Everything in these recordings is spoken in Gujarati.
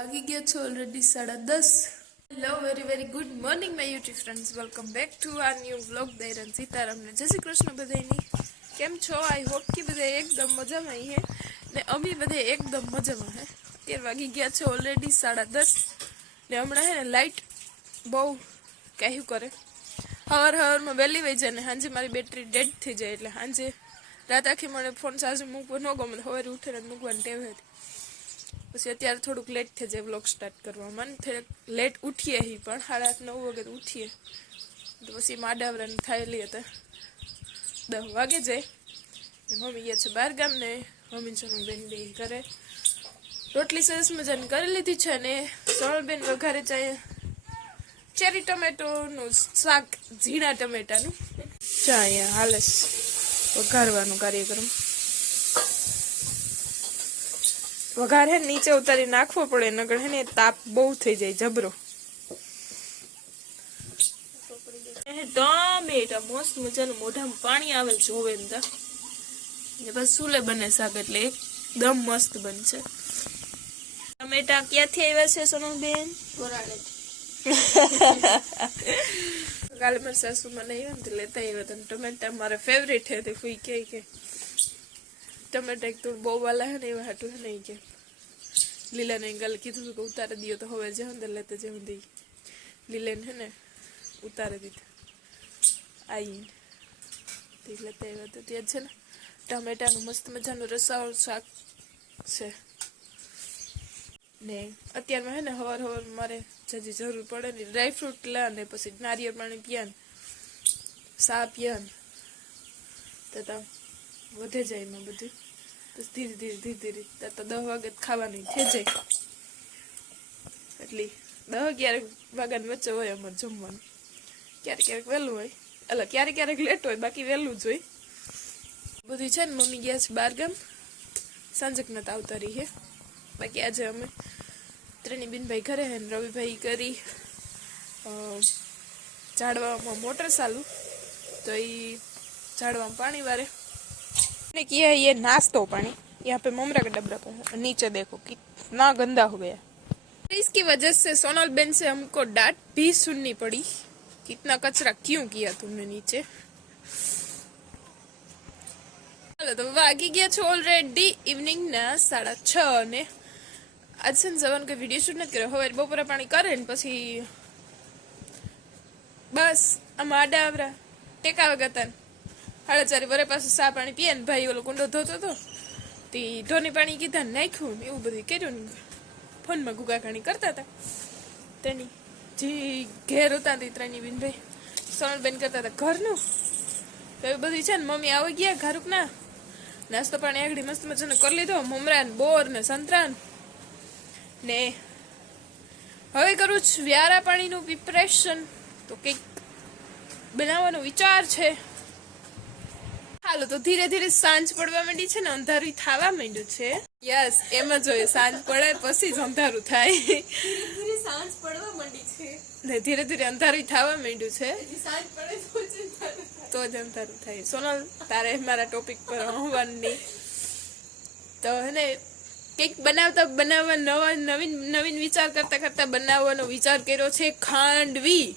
વાગી ગયા છો ઓલરેડી સાડા દસ. Hello very very good morning my YouTube friends welcome back to our new vlog દૈરન સીતારામને જય શ્રી કૃષ્ણ બધાની કેમ છો? આઈ હોપ કે બધા એકદમ મજામાં હે. ને અમે બધા એકદમ મજામાં હે. અત્યારે વાગી ગયા છે ઓલરેડી સાડા દસ. ને હમણાં હે ને લાઇટ બહુ કહેવું કરે? હવાર હવારમાં વહેલી વહી જાય ને સાંજે મારી બેટરી ડેડ થઈ જાય. એટલે સાંજે રાત આખી મને ફોન ચાર્જ મૂકવો ન ગમે. સવારે ઉઠીને મૂકવાની ટેવ હતી. પછી અત્યારે થોડુંક લેટ થઈ જાય વ્લોગ સ્ટાર્ટ કરવામાં થોડુંક લેટ ઉઠીએ હી પણ, સાડા નવ વાગે ઉઠીએ. તો પછી માડાવરાને થયેલી હતા. દસ વાગે જાય. મમ્મી ગયા છે બહાર ગામ ને મમ્મી સોનું બેન બે કરે રોટલી સરસ મજાની કરી લીધી છે ને સોનલબેન વઘારે જાય ચેરી ટમેટોનું શાક, ઝીણા ટમેટાનું ચા અહીંયા હાલે વઘારવાનો કાર્યક્રમ. વઘાર હે નીચે ઉતારી નાખવો પડે નગર હે ને તાપ બહુ થઈ જાય જબરો. ટમેટા મસ્ત મજાનું મોઢામાં પાણી આવે જોવે ને તા. ને બસ સુલે બને શાક એટલે એકદમ મસ્ત બનશે. ટમેટા ક્યાંથી આવ્યા છે સોનલબેન? કાલે મારા સાસુ મને આવ્યા ને તો લેતા આવ્યા હતા ટમેટા મારા ફેવરેટ હતી ફૂઈ કે કે ટમેટા એક તો બહુ વાલા હે ને, એવા હાટું હે નહીં કે. લીલાને ગલ કીધું હતું કે ઉતારી દિયો તો હવે જે અંદર લેતા જે દઈ લીલાને હે ને, ઉતારી દીધા. આઈ તે લેતા આવ્યા તો ત્યાં છે ને, ટમેટાનું મસ્ત મજાનું રસાવાળું શાક છે. ને અત્યારમાં હે ને, હવાર હવાર મારે જજી જરૂર પડે ને ડ્રાય ફ્રૂટ લા ને પછી નારિયેળ પાણી પીયા સા પીયા ને. તો વધે જાય એમાં બધું. તો ધીરે ધીરે ધીરે ધીરે. તો દસ વાગે ખાવાની થઈ જાય. એટલે દસ ક્યારેક વાગ્યાની વચ્ચે હોય અમારે જમવાનું. ક્યારેક ક્યારેક વહેલું હોય. એટલે ક્યારેક ક્યારેક લેટ હોય, બાકી વહેલું જ હોય. બધું છે ને, મમ્મી ગયા છે બાર ગામ. સાંજક નતા આવતા રહી બાકી આજે અમે ત્રણેય બેનભાઈ ઘરે હે રવિભાઈ કરી ઝાડવામાં મોટર ચાલુ. તો એ ઝાડવામાં પાણી વારે. ने किया है ये नाश्तो पानी यहाँ पे ममरा का डब्बा का है नीचे देखो कितना गंदा हो गया इसकी वजह से सोनल बेन से हमको डांट भी सुननी पड़ी कितना कचरा क्यों किया तुमने नीचे ચાલો તો વાગી ગયા છો ઓલરેડી ઇવનિંગ ના સાડા છ ને આજ છે ને જવાનું કઈ વિડીયો શૂટ નથી કર્યો હવે બપોરે પાણી કરે ને પછી બસ આમાં આડા આવરા ટેકા વગતા સાડા ચારે વરે પાછું સા પાણી પીએ ને ભાઈ ઓલો કુંડો ધોતો હતો તે ધોની પાણી કીધા નાખ્યું એવું બધું કર્યું ને ફોનમાં ગુગાકાણી કરતા હતા. તેની જે ઘેર હતા તે ત્રણની બેન સોનલબેન કરતા હતા ઘરનું. તો એ બધી છે ને મમ્મી આવી ગયા ઘરુકના. નાસ્તો પાણી આગળ મસ્ત મજાનો કરી લીધો, મમરા ને બોર ને સંતરા. ને. હવે કરું છું વ્યારા પાણીનું પ્રિપરેશન તો કંઈક બનાવવાનો વિચાર છે. હાલો તો ધીરે ધીરે સાંજ પડવા માંડી છે ને અંધારું થવા માંડ્યું છે. યસ એમ જ હોય સાંજ પડે પછી જ અંધારું થાય. ધીરે સાંજ પડવા માંડી છે. ને ધીરે ધીરે અંધારું થવા માંડ્યું છે. સાંજ પડે તો જ અંધારું થાય. તો જ અંધારું થાય. સોનલ તારે મારા ટોપિક પર આવવાની તો હે કંઈક બનાવતા બનાવવા નવા નવીન નવીન વિચાર કરતા કરતા બનાવવાનો વિચાર કર્યો છે ખાંડવી.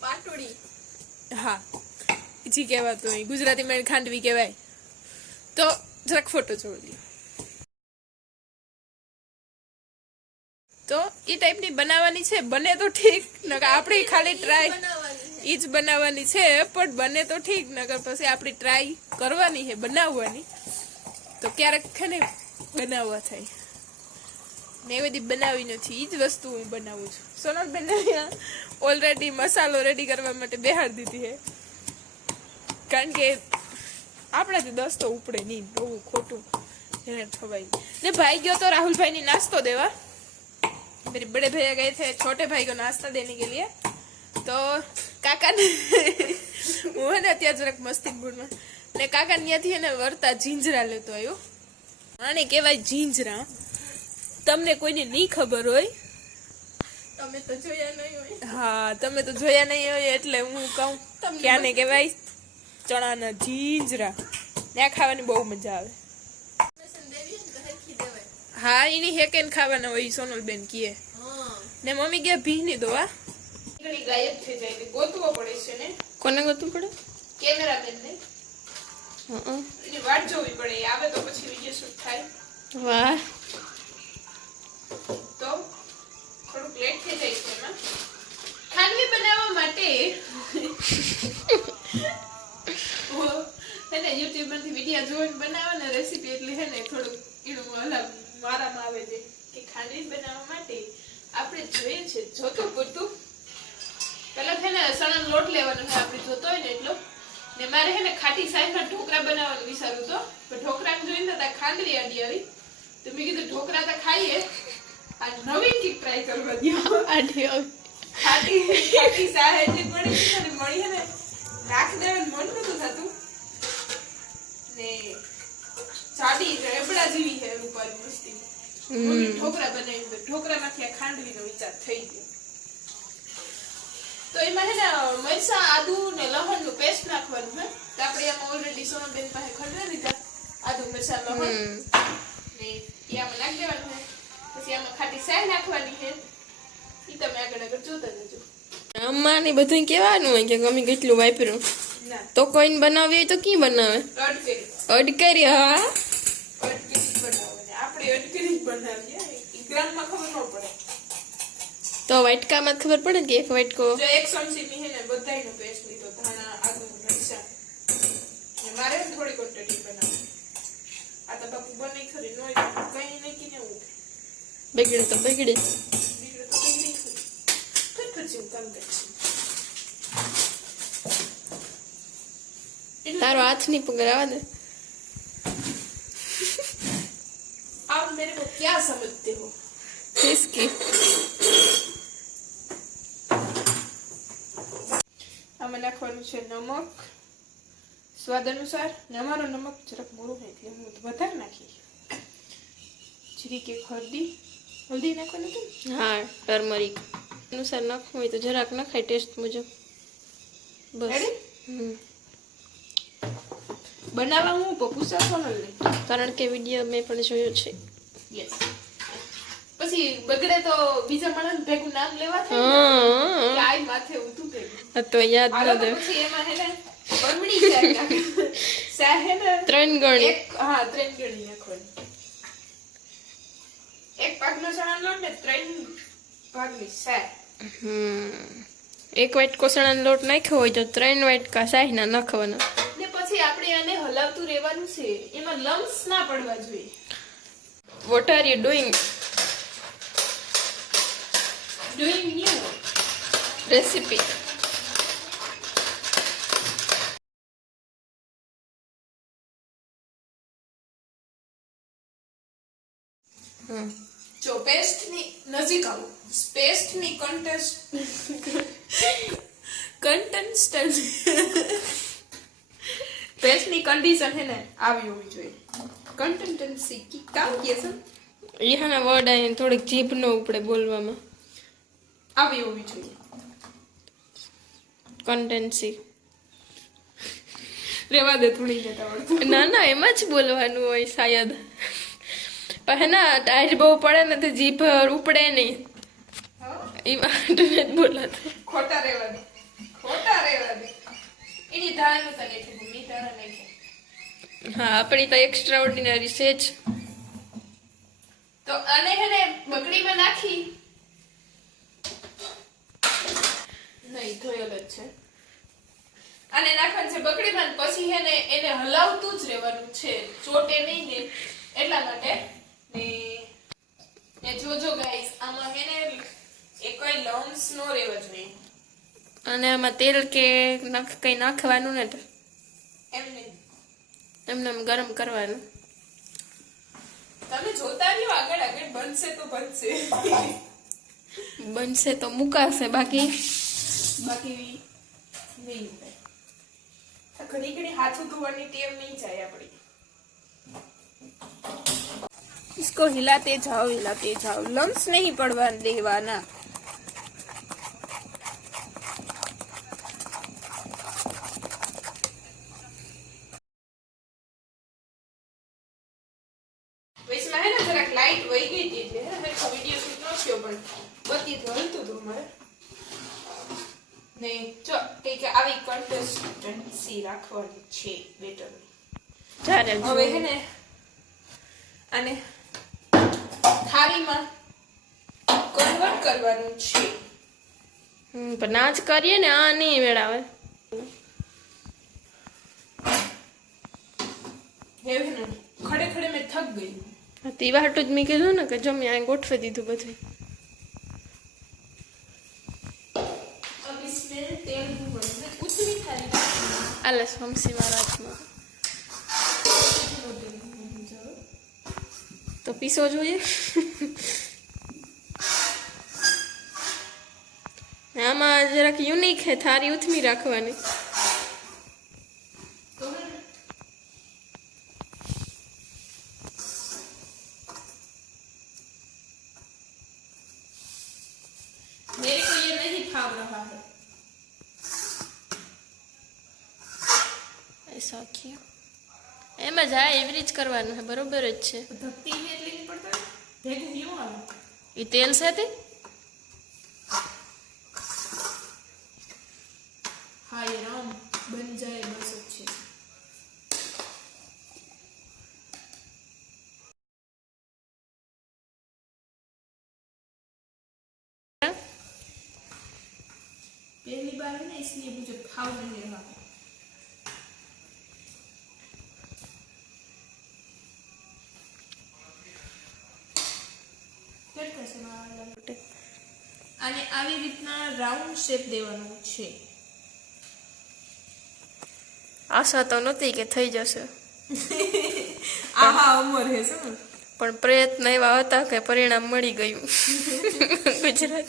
પાટોડી. હા. જી કહેવાતું હોય. ગુજરાતીમાં ખાંડવી કહેવાય. તો જરાક ફોટો જોડી તો એ ટાઈપની બનાવવાની છે. બને તો ઠીક, નકર આપણે ખાલી ટ્રાય એ જ બનાવવાની છે, પણ બને તો ઠીક, નકર પછી આપણી ટ્રાય કરવાની છે, બનાવવાની. તો ક્યારેક છે ને બનાવવા થાય. મેં બધી બનાવી નથી એ જ વસ્તુ હું બનાવું છું. સોનલબેન ઓલરેડી મસાલો રેડી કરવા માટે બેહાડી દીધી છે. કારણ કે આપણાથી દસ તો ઉપડે નહીં બહુ ખોટું એને થવાય. ને ભાઈ ગયો તો રાહુલભાઈને નાસ્તો દેવા. मेरे बड़े भैया गए थे છોટે ભાઈ ગયો नाश्ता देने કે लिए તો કાકાને હું ને અત્યારે જરાક મસ્તી મૂડમાં ને કાકા ત્યાંથી એને વરતા ઝીંજરા લેતો આવ્યો આને કહેવાય ઝીંજરા તમને કોઈને નહીં ખબર હોય તમે તો જોયા નહીં હોય. હા તમે તો જોયા નહીં હોય એટલે હું કહું ક્યાંને કહેવાય? ચણાના જીંજરા. ત્યાં ખાવાની બહુ મજા આવે. ને હા એની હેકેન ખાવાના હોય સોનલબેન કીએ. ને મમ્મી ગયા ભી ની દો ગાયબ થઈ જાય ગોતવો પડે છે ને. કોને ગોતું પડે? કેમેરામેન ને. એની વાટ જોવી પડે આવે તો પછી વીડિયો શૂટ થાય. વાહ. તો થોડુંક લેટ થઈ જાય છે એમાં. ખાંડવી બનાવવા માટે ને યુટ્યુબમાંથી વીડિયો જોઈને બનાવે ને રેસીપી એટલે હે ને થોડુંક એનું અલગ મારામાં આવે છે કે ખાંડવી બનાવવા માટે આપણે જોઈએ છે જોતું પૂરતું? પેલા છે ને સણન લોટ લેવાનો છે આપણે જોતો હોય ને એટલો. ને મારે છે ને ખાટી સાઈઝના ઢોકળા બનાવવાનું વિચારું તો. પણ ઢોકળાને જોઈને તો ખાંડવી આડી આવી. તો મેં કીધું ઢોકળા તો ખાઈએ. આ નવીન કીક ટ્રાય કરવા દો આડી ખાટી ખાટી સાહેબ જે પડી છે ને મળી હે ને રાખ દેવાનું મન નતું થતું. ને જાડી રેબડા જેવી છે ઉપર મસ્તી. ઢોકળા બનાવી તો ઢોકળામાંથી આ ખાંડવીનો વિચાર થઈ ગયો. તો એમાં હે ને મરસા આદુ ને લહણનું પેસ્ટ નાખવાનું હે તો આપણે આમાં ઓલરેડી સોનલબેન પાસે ખંડવા લીધા આદુ મરસા લહણ. ને એ આમાં નાખી દેવાનું છે પછી આમાં ખાટી સાય નાખવાની છે. ઈ તમે આગળ આગળ જોતા જજો અમ્માને બધું કહેવાનું હોય કે ગમે કેટલું વાપર્યું ના. તો કોઈને બનાવી તો કી બનાવે? અડકેરી, હા. તો વાટકામાં ખબર પડે કે એક વાટકો? એક ચમચી ની બધાયનો પેસ્ટ લીધો મારે થોડી ક્વોન્ટિટી આ તો બની ખરી નો કઈ નહીં એવું બગડે તો બગડે. તો કઈ તારો હાથ નહીં આવા દે. क्या समझते हो ખિસકી આમાં નાખવાનું છે નમક સ્વાદ અનુસાર ને અમારો નમક જરાક મોરું ને એટલે હું વધારે નાખી જીરી કે હળદી હળદી નાખવાની કેમ હા ટર્મરિક અનુસાર નાખવું હોય તો જરાક નખાય ટેસ્ટ મુજબ બસ Ready? હમ. બનાવવા હું પપુસા સોનલ લે કારણ કે વિડીયો મેં પણ જોયો છે યસ પછી બગડે તો બીજા માણસ ભેગું નામ લેવા થાય ને કે આય માથે ઊંધું ભેગું તો યાદ ન દે પછી એમાં હે ને બરમણી શાક નાખે ને ત્રણ ગણી. એક હા ત્રણ ગણી નાખવાની એક પાકનો ચણા લોટ ને ત્રણ ભાગની સા. હમ. એક વાટકો સણાનો લોટ નાખ્યો હોય તો ત્રણ વાટકા શાહીના નાખવાના. ને પછી આપણે આને હલાવતું રહેવાનું છે. એમાં લમ્સ ના પડવા જોઈએ. What are you doing? Doing new recipe હમ જો પેસ્ટની નજીક આવો પેસ્ટની કન્ટેસ્ટ કન્ટેસ્ટન્ટ પેસ્ટની કન્ડિશન હે ને આવી હોવી જોઈએ. કન્ટેન્ટન્સી કી કામ કે છે ઈહાના વર્ડ આવીને થોડીક જીભ ન ઉપડે બોલવામાં. આવી હોવી જોઈએ. કન્ટેન્સી રેવા દે થોડી જતા ના ના એમ જ બોલવાનું હોય શાયદ. પણ ના ટાઈટ બહુ પડે ને તો જીભ ઉપડે નહીં. એ માટે જ બોલાતું. ખોટા રેવા દે. ખોટા રેવા દે. એની ધારણ તને એટલું ભૂમિ ધારા નહીં હા આપણી તો એક્સ્ટ્રા ઓર્ડિનરી છે જ. તો આને હે ને બકડીમાં નાખી. નહીં ધોયેલ જ છે. આને નાખવાનું છે બકડીમાં પછી હે ને એને હલાવતું જ રહેવાનું છે. ચોટે નહીં ને એટલા માટે ને જોજો ગાઈસ આમાં હે ને કોઈ લમ્સ નો રહેવા જોઈએ. અને આમાં તેલ કે નાખ કંઈ નાખવાનું ને એમ નહીં. એમને એમ ગરમ કરવાનું તમે જોતા રહ્યો આગળ આગળ બનશે તો બનશે બનશે તો મુકાશે બાકી બાકી નહીં થાય. આ ઘડી ઘડી હાથું ધોવાની ટેવ નહીં જાય આપણી इसको हिलाते जाओ हिलाते जाओ लम्स नहीं पड़वा देवाना કન્સિસ્ટન્સી રાખવાની છે બેટર ચાલે હવે હે ને આને થાળીમાં કન્વર્ટ કરવાનું છે હમ, પણ ના જ કરીએ ને આ નહીં મેળાવે ખડે ખડે મેં થક ગઈ તીવા હાટું જ મેં કીધું ને કે જો મેં આ ગોઠવી દીધું બધું Ale z Homsi Maratma. તો પીસો જોઈએ આમાં જરાક યુનિક હે થારી ઉથમી રાખવાની એમાં જાય એવી રીત કરવાનું છે બરોબર જ છે धकती है એટલે નહીં પડતા ભેગું ક્યું આવે એ તેલ છે તે हाय राम बन जाए बस अच्छे से पहली बार है ना इसलिए मुझे भाव नहीं रहा માટે. અને આવી રીતના રાઉન્ડ શેપ દેવાનું છે. આશા તો નહોતી કે થઈ જશે. આહા અમર હે શું પણ પ્રયત્ન એવા હતા કે પરિણામ મળી ગયું. ગુજરાત.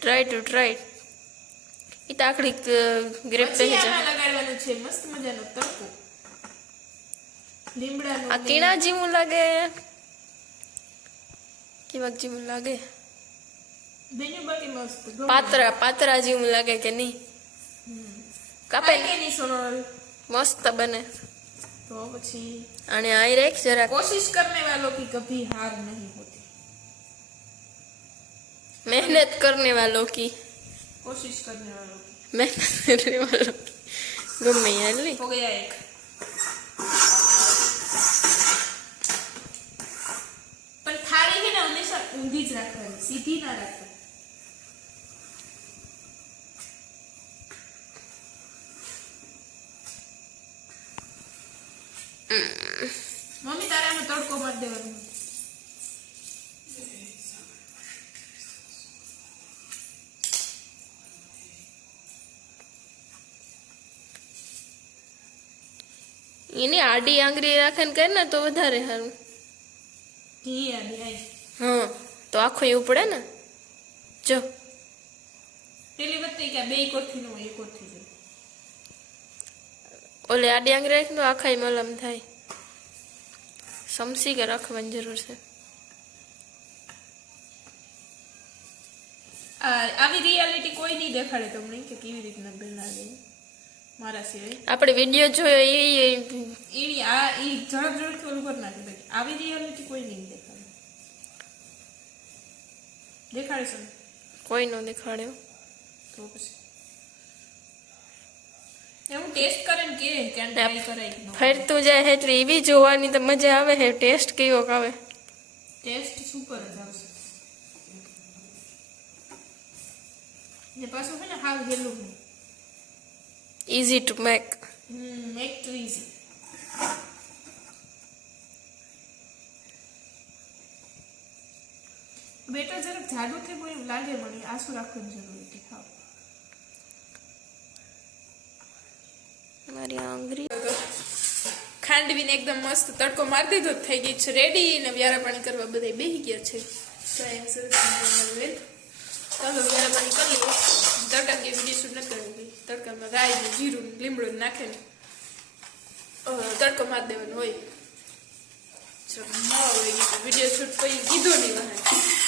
ટ્રાય ટુ ટ્રાય એ તાકડીક ગ્રેપ થઈ જાય લગાડવાનું છે મસ્ત મજાનો તડકો લીમડાનો આ તીણા જીવું લાગે કેવાક જીવું લાગે બેનું બાકી મસ્ત પાતરા પાતરા જીવું લાગે કે નહીં કાપે કેની સોનલ મસ્ત બને તો પછી અને આઈ રેખ જરા કોશિશ કરને વાલો કી કભી હાર નહીં હોતી મહેનત કરને વાલો કી कोशिश करने वालों की મહેનત કરને વાલો કી ગમે યાર લી हो गया एक પણ થાળી છે ને હંમેશા ઊંધી જ રાખવાની સીધી ના રાખવાની મમ્મી તારે આમાં તડકો મારી દેવાનો એની આડી આંગળી રાખે ને કરે ને તો વધારે સારું. હમ હા તો આખો એવું પડે ને? જો. પેલી વખતે કે બે કોઠી નું એક કોઠી ઓલે આડી આંગળી રાખ તો આખાય મલમ થાય. સમસી કે રાખવાની જરૂર છે. આ- આવી રિયાલિટી કોઈ નહીં દેખાડે તમને કે કેવી રીતના બનાવે. મારા સિવાય. આપણે વીડિયો જોયો એ એની આ એ ઝડપ ઝડપ ઓલું કરી નાખી. આવી રિયાલિટી કોઈ નહીં દેખાડે. દેખાડે છે કોઈ નો દેખાડ્યો તો પછી. એવું ટેસ્ટ કરે ને કે ક્યાં ટ્રાય કરાય ફરતું જાય એટલે એવી જોવાની તો મજા આવે છે ટેસ્ટ કેવો આવે. ટેસ્ટ સુપર જ આવશે. ને પાછું છે ને હાવ હેલું easy make. Mm, make too easy. Better જરાક જાડું થઈ એવું લાગે મને આસુ રાખવાની જરૂર હતી. ખાવ મારી આંગળી. ખાંડવીને એકદમ મસ્ત તડકો મારી દીધો તો થઈ ગઈ છે રેડી ને વ્યારા પાણી કરવા બધા બેહી ગયા છે. ટાઈમસર વેલ. ચાલો વ્યારા પાણી કરી લઈએ. તડકા કે વીડિયો શૂટ નથી કરવી તડકામાં રાઈ જીરું લીમડું લીમડો નાખે ને અ, તડકો મારી દેવાનો હોય. વીડિયો શૂટ પછી કીધો નહીં વાહન